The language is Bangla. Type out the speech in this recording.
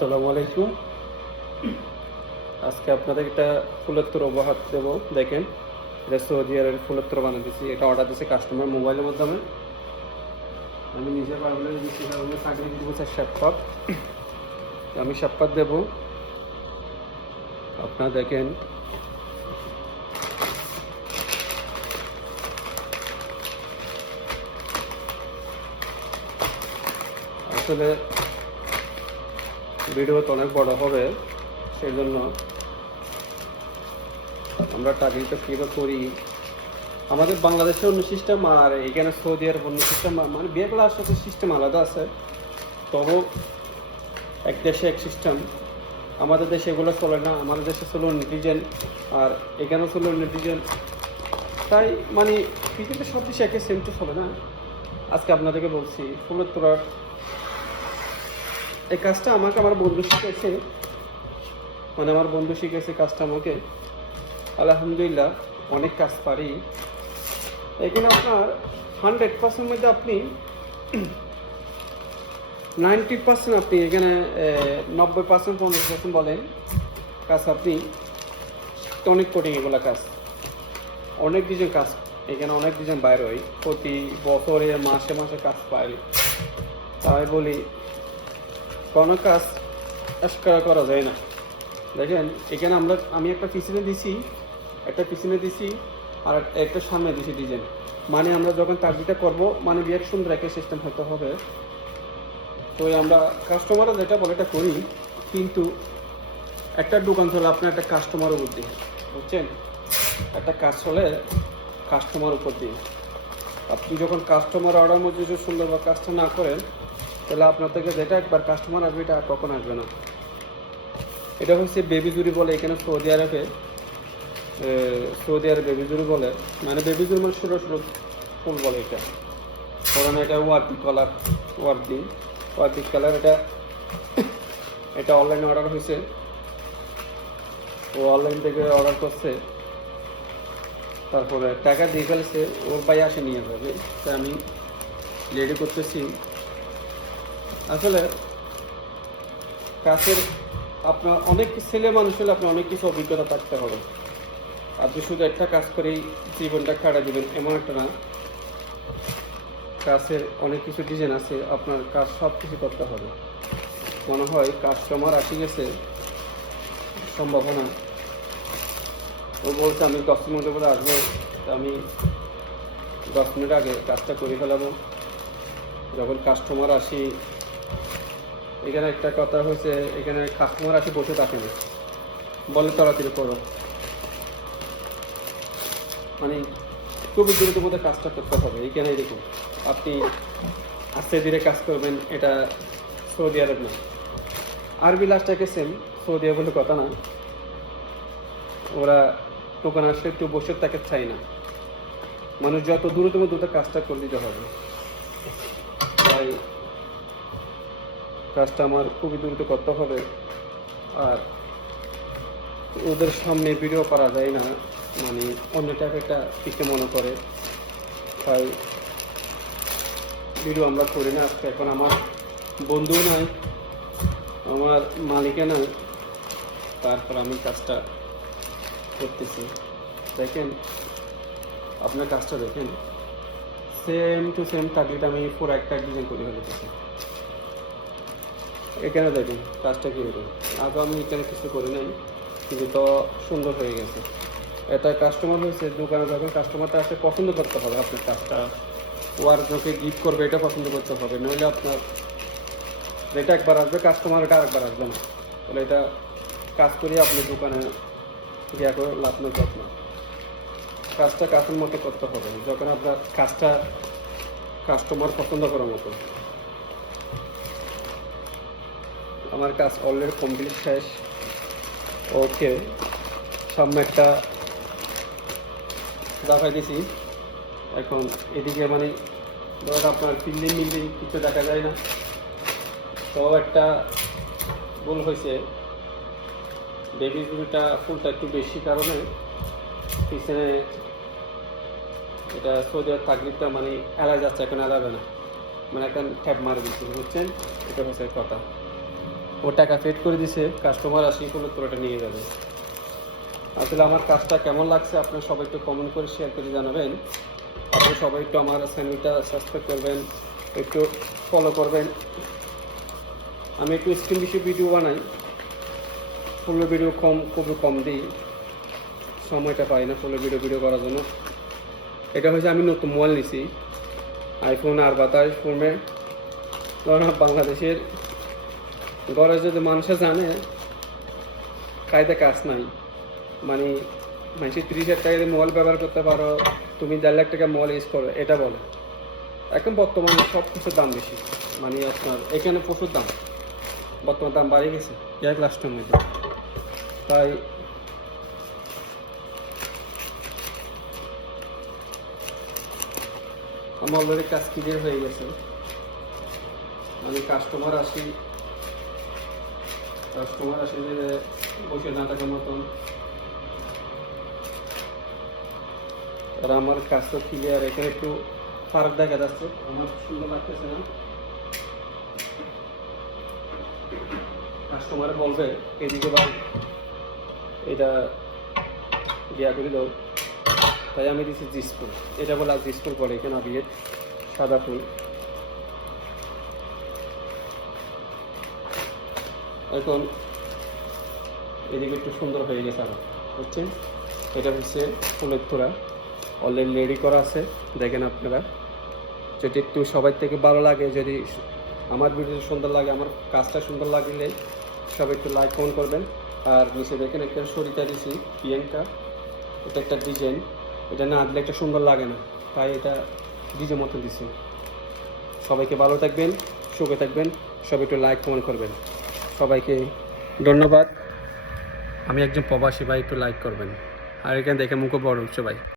আসসালামু আলাইকুম। আজকে আপনাদের একটা ফুলের তোড়া উপহার দেব। দেখেন, এটা সৌদি আরবের ফুলের তোড়া বানিয়ে দিচ্ছি। এটা অর্ডার দিয়েছে কাস্টমার মোবাইলের মাধ্যমে। আমি নিজে বানালে দিচ্ছি, আমি কাটিয়ে দিব সাপ্পাত। আমি সাপ্পাত দেব। আপনারা দেখেন, আসলে ভিডিওটা অনেক বড় হবে, সেই জন্য আমরা টার্গেটটা কীভাবে করি। আমাদের বাংলাদেশে অন্য সিস্টেম আর এখানে সৌদি আরব অন্য সিস্টেম, মানে বিয়েগুলো আসলে সিস্টেম আলাদা আছে। তবু এক দেশে এক সিস্টেম। আমাদের দেশে এগুলো চলে না, আমাদের দেশে চলে অন্য ডিজাইন, আর এখানেও চলে অন্য ডিজাইন। তাই মানে পৃথিবীতে সব দেশে একে সেম টু চলে না। আজকে আপনাদেরকে বলছি ফুলের তোড়ার এই কাজটা আমাকে আমার বন্ধু শিখেছে, মানে আমার বন্ধু শিখেছে কাজটা আমাকে। আলহামদুলিল্লাহ অনেক কাজ পারি। এখানে আপনার 100% মধ্যে আপনি 90% আপনি এখানে 90% 50% বলেন কাজ আপনি অনেক কঠিন। এগুলো কাজ অনেক ডিজাইন কাজ, এখানে অনেক ডিজাইন বাইর হয় প্রতি বছরে মাসে মাসে কাজ পাই। তাই বলি কোনো কাজ আশকারা করা যায় না। দেখেন এখানে আমি একটা পিছনে দিছি আর একটা সামনে দিছি ডিজাইন। মানে আমরা যখন তাকবিটা করব, মানে বিয়ের সুন্দর একটা সিস্টেম হতে হবে। তো আমরা কাস্টমাররা যেটা বলে এটা করি, কিন্তু একটা দোকান চলে আপনার একটা কাস্টমার উপর দিয়ে, বুঝছেন? একটা কাজ চলে কাস্টমার উপর দিয়ে। আপনি যখন কাস্টমার অর্ডার মধ্যে যদি সুন্দর বা কাজটা না করেন, তাহলে আপনার থেকে যেটা একবার কাস্টমার আসবে এটা কখন আসবে না। এটা হচ্ছে বেবি জুরি বলে এখানে সৌদি আরবে বেবি জুরি বলে। মানে বেবি জুরি মানে ষোলো ফুল বলে এটা। কারণ এটা ওয়ার্দি কালার। এটা অনলাইনে অর্ডার হয়েছে, ও অনলাইন থেকে অর্ডার করছে, তারপরে টাকা দিয়ে ফেলছে, ওর ভাই আসে নিয়ে যাবে। তাই আমি রেডি করতেছি। আসলে কাছের আপনার অনেক ছেলে মানুষ হলে আপনার অনেক কিছু অভিজ্ঞতা থাকতে হবে। আপনি শুধু একটা কাজ করেই জীবনটা কাটা দেবেন এমন একটা না। কাছের অনেক কিছু ডিজাইন আছে, আপনার কাজ সব কিছু করতে হবে। মনে হয় কাস্টমার আসি গেছে সম্ভাবনা। ও বলছে আমি 10 মিনিটের মধ্যে আসবো, আমি 10 মিনিট আগে কাজটা করে ফেলাবো। যখন কাস্টমার আসি, এখানে একটা কথা হয়েছে, এখানে কাস্টমার আসি বসে থাকে না, বলে তাড়াতাড়ি করো। মানে খুবই দ্রুতের মধ্যে কাজটা করতে হবে। এইখানে এরকম আপনি আস্তে ধীরে কাজ করবেন, এটা সৌদি আরব না। আরবি লাস্টটাকে সেম, সৌদি আরব বলে কথা না। ওরা দোকান আসলে একটু বসে তাকে চাই না, মানুষ যত দ্রুত কাজটা করে দিতে হবে। তাই কাজটা আমার খুবই দ্রুত করতে হবে। আর ওদের সামনে ভিডিও করা যায় না, মানে অন্য টাইপেরটা কিছু মনে করে, তাই ভিডিও আমরা করি না। আজকে এখন আমার বন্ধু নাই, আমার মালিকে নাই, তারপর আমি কাজটা করতেছি। দেখেন আপনার কাজটা দেখেন, সেম টু সেম টার্গেট আমি পুরো একটা ডিজাইন করে ফেলতেছি। এখানে দেখুন কাজটা কীরকম। আগে আমি এখানে কিছু করি নাই, কিন্তু তো সুন্দর হয়ে গেছে। এটা কাস্টমার হয়েছে দোকানে, যখন কাস্টমারটা আসে পছন্দ করতে হবে আপনার কাজটা। ওর যখন গিফট করবে এটা পছন্দ করতে হবে, নইলে আপনার যেটা একবার আসবে কাস্টমার, এটা আরেকবার আসবে না। তাহলে এটা কাজ করি আপনার দোকানে গিয়া করে লাভ না যত্ন। কাজটা কাজের মতো করতে হবে, যখন আপনার কাজটা কাস্টমার পছন্দ করার মতো। আমার কাজ অলরেডি কমপ্লিট শেষ। ওকে, সামনে একটা দেখাই দিছি। এখন এদিকে মানে ধরুন আপনার মিল্ডিং কিছু দেখা যায় না, তো একটা ভুল হয়েছে। বেবি জুড়িটা ফুলটা একটু বেশি কারণে পিছনে এটা সৌদি আরব তাকরিবটা মানে এড়াই যাচ্ছে, এখন এড়াবে না, মানে এখন ট্যাপ মারে দিচ্ছি, বুঝছেন? এটা হচ্ছে কথা। ও টাকা পেড করে দিছে, কাস্টমার আসি ফুলের তোড়াটা নিয়ে যাবে। আসলে আমার কাজটা কেমন লাগছে আপনারা সবাই একটু কমেন্ট করে শেয়ার করে জানাবেন। আপনারা সবাই একটু আমার চ্যানেলটা সাবস্ক্রাইব করবেন, একটু ফলো করবেন। আমি একটু স্ক্রিন বিষয়ে ভিডিও বানাই, ফুলের ভিডিও খুবই কম দিই, সময়টা পাই না ফুলের ভিডিও করার জন্য। এটা হচ্ছে আমি নতুন মোবাইল নিছি, আইফোন আর 27 ফোনে। ধরুন বাংলাদেশের ঘরে যদি মানুষে জানে কায়দা কাজ নাই, মানে মানুষের 30,000 টাকা দিয়ে মোবাইল ব্যবহার করতে পারো, তুমি 1.5 লাখ টাকা মোবাইল ইউজ করো, এটা বলে। এখন বর্তমানে সব কিছুর দাম বেশি, মানে আপনার এখানে প্রচুর দাম, বর্তমান দাম বাড়িয়ে গেছে 1 লাখ টাকার মধ্যে। তাই আমার অলরেডি কাজ ক্লিয়ার হয়ে গেছে। মানে কাস্টমার আসি যে বসে না থাকার মতন। আর আমার কাজ তো ক্লিয়ার, এখানে একটু ফারাক দেখা যাচ্ছে, আমার সুন্দর লাগতেছে না। কাস্টমার বলবে এদিকে ভাই এটা গিয়া করে দাও, তাই আমি দিচ্ছি জিসফুল। এটা বলে আর জিসফুল বলে এখানে আবিয়ে সাদা ফুল। এখন এদিকে একটু সুন্দর হয়ে গেছে আরো, বুঝছেন? এটা হচ্ছে ফুলের তোড়া, অলরেডি রেডি করা আছে, দেখেন আপনারা। যদি একটু সবাই থেকে ভালো লাগে, যদি আমার ভিডিও সুন্দর লাগে, আমার কাজটা সুন্দর লাগলে সবাই একটু লাইক কমেন্ট করবেন। আর নিচে দেখেন একটা সরিতা দিছি প্রিয়াঙ্কা, এটা একটা ডিজাইন, এটা না দিলে একটা সুন্দর লাগে না, তাই এটা ডিজাইন মতো দিছি। সবাইকে ভালো থাকবেন, সুখে থাকবেন, সবাই একটু লাইক কমেন্ট করবেন। সবাইকে ধন্যবাদ। আমি একজন প্রবাসী ভাই, একটু লাইক করবেন। আর এখানে দেখে মুখও বড় হচ্ছে ভাই।